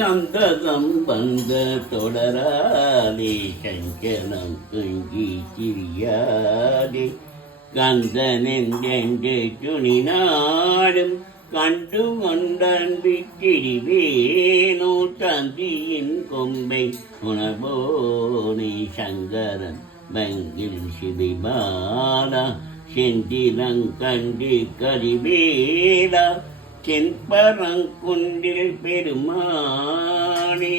சந்ததம் வந்த தொடராதே சஞ்சலம் துங்கி சிரியாதே. கந்தனென்றென்று துணினாடும் கண்டு கொண்டன்பி திரிவேனோ தந்தியின் கொம்பை உணர்வோனே சங்கரன் பங்கில் சிவிபாலா செந்திலங்கண்டு கரிவேலா. செம்பரங்குன்றில் பெருமானே.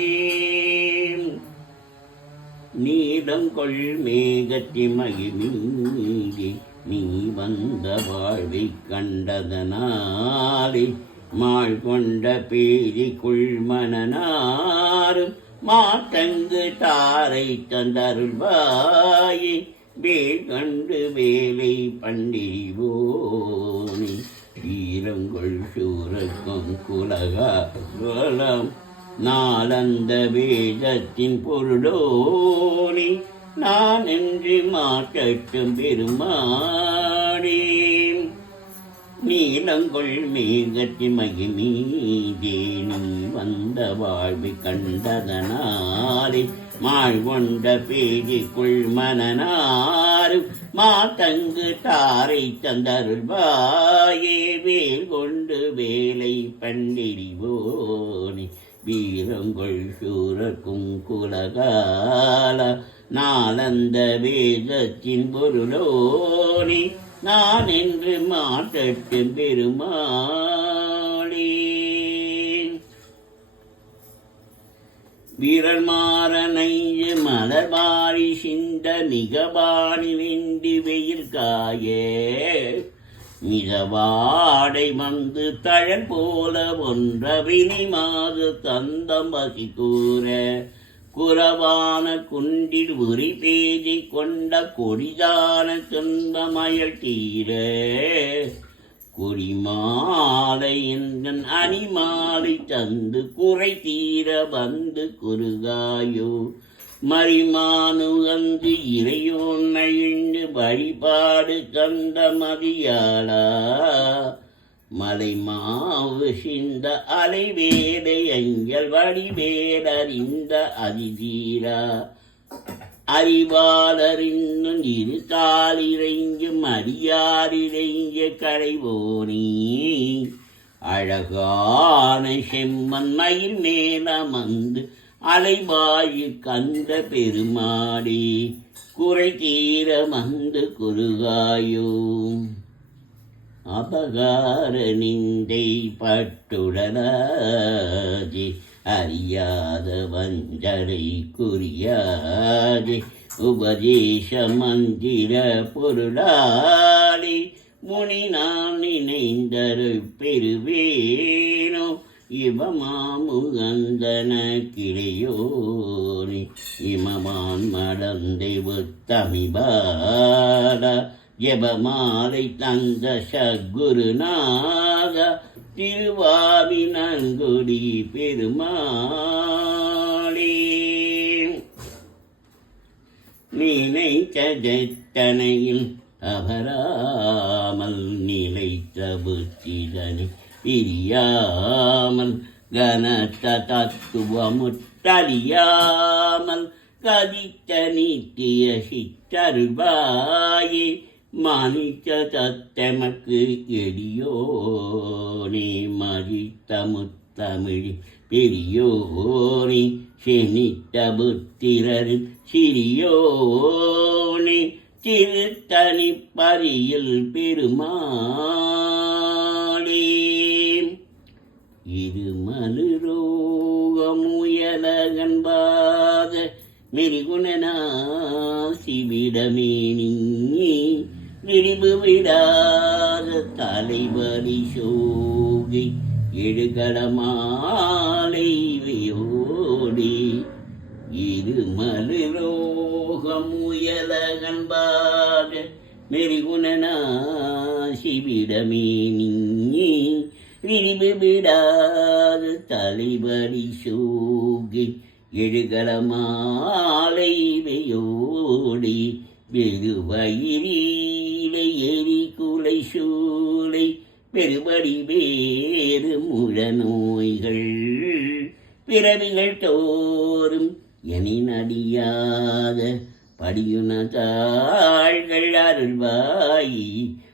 நீலங்கொள் மேகத்தி மகிமிங்கி நீ வந்த வாழ்வை கண்டதனாலே மாள் கொண்ட பேரி குள்மனாரும் மாட்டங்கு தாரை தந்தருள்வாயே. வேல் கண்டு வேலை பண்டிவோனி. வீரங்கொள் சூரக்கும் குலகா குலம் நாளந்த வேதத்தின் பொருளோனி நான் என்று மாற்றட்டும் பெருமானே. நீலங்கொள் மேகத்தி மகிமீதே நீ வந்த வாழ்வை கண்டதனாலே மாள் கொண்ட பேதிக்குள் மனநாறு மாத்தங்கு தாரை தந்தருள்வாயே வேல் கொண்டு வேலை பண்டிரிவோனி. வீரங்கொள் சூரக்கும் குலகால நாளந்த வேதத்தின் பொருளோனி. நான் என்று மாற்றட்டு பெருமாளே. வீரன் மாறனைய மலர்பாரி சிந்த மிகபாணி வெண்டி வெயில் காயே. மிகவாடை வந்து தழல் போல ஒன்ற வினி மாது தந்தம் வகி கூற குறவான குண்டில் உரி பேதி கொண்ட கொடிதான துன்பமயல் தீர. கொடிமாலை எந்தன் அணிமாலை தந்து குறை தீர வந்து குறுகாயோ? மறிமானு வந்து இறையோன் வழிபாடு கந்த மதியாளா? மலை மாவு சிந்த அலைவேலை அஞ்சல் வடிவேலறிந்த அதிதீரா? அறிவாளரின்னும் இரு காலிறைஞ்சும் அறியாரிறைஞ்ச களைவோனி அழகான செம்மன் மயில் மேலமந்து அலைவாயு கந்த பெருமாடி குறை தீர மந்து குறுகாயோ. அபகார நிந்தை பட்டுடலாஜி அறியாத வஞ்சரை குறியாதி உபதேச மந்திர பொருளாளி முனி நான் நினைந்தருள் பெறுவேனோ இவமாமுகந்தன கிளையோனி. இமமான் மடந்தை உத்தமிபால ஜபமாலை தந்த சத்குருநாத திருவாவினங்குடி பெருமாளே. ஜத்தனையில் அபராமல் நிலைத்த புத்திதனை பிரியாமல் கனத்த தத்துவமுட்டறியாமல் கதித்த நித்திய சித்தருள்வாயே மாணிக்க தத்தமக்கு எடியோனே மறித்தமுத்தமிழ் பெரியோனே செனித்த புத்திரர் சிறியோனே திருத்தனி பரியில் பெருமாளே இது மனுரோகமுயலகன்பாத மெருகுணனாசிவிடமேனி விரிவு விடாத தலைவலி சோகி எழுகடமாலை வியோடி. இருமலுரோகம் உயலகன்பாக மெருகுணனாசிவிடமே நீ. விரிவு விடாத தலைவலி சோகி எழுகலமாலை வெயோடி. வெறுவயிரீலை ஏறி கூலை சூளை பெருபடி வேறு முழ நோய்கள் பிறவிகள் தோறும் எனினடியாத படியுனதாள்கள் அருள்வாயி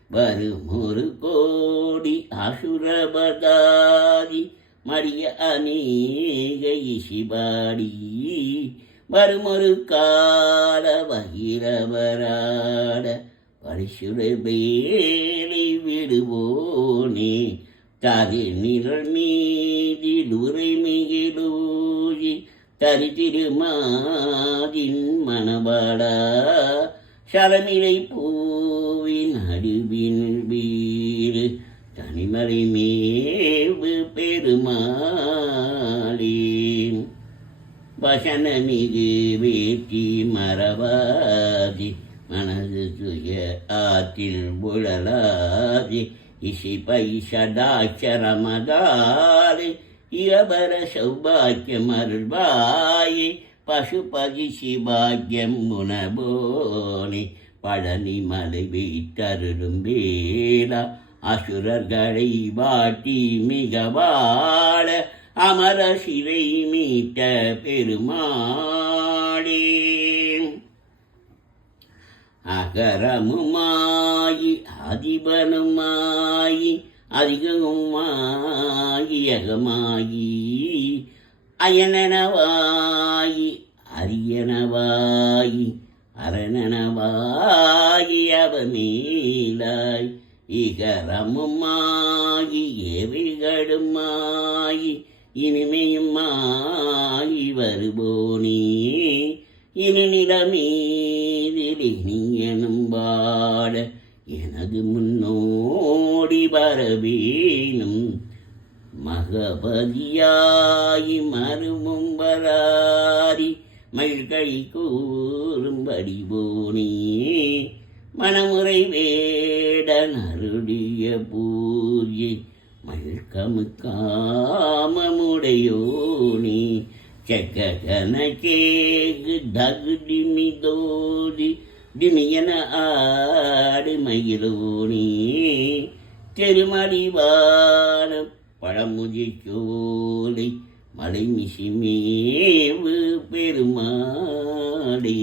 வரும் ஒரு கோடி அசுரபதாதி மடிய அநேக இசிபாடி வரும் ஒரு கால பகிரவராட பரிசுர வேலை விடுவோனே தரு நிழல் மீதில் உரைமிகிலூழி தரி திருமாதின் மணவாடா சலமிலை பூவின் அடிவின் வீடு தனிமலை மேவு பெருமாளே வசனமிகு வேட்டி மறவாதி மனது சுய ஆற்றில் உழலாதி இசை பைசடாச்சரமதாலே இயபர சௌபாக்கியம் அருள்வாயி. பசுபதி சிபாக்கியம் உணபோனே பழனி மலை வீட்டருளும் வேலா அசுரர்களை வாட்டி மிக வாழ அமர சிறை மீட்ட பெருமாளே. அகரமுமாயி அதிபனுமாயி அதிகமுமாயி அகமாயி அயனனவாயி அரியனவாயி அரணனவாயி அவமேலாய் இகரமுமாயி எவைகளுமாயி இனிமையுமாயி வருபோனே இனி நிலமே நீ எனும்பாட எனது முன்னோடி வரவேணும். மகபதியாயி மருமும் வராரி மகிழ்கழி கூறும்படி போனே மனமுறை வேடன் அருளிய பூஜை மல்கமு காமமுடையோனே கேகு தகுடி டிமி தோதி டிமியன ஆடு மயிலோனே திருமடிவான பழமுதி சோலை மலை மிசிமேவு பெருமாடே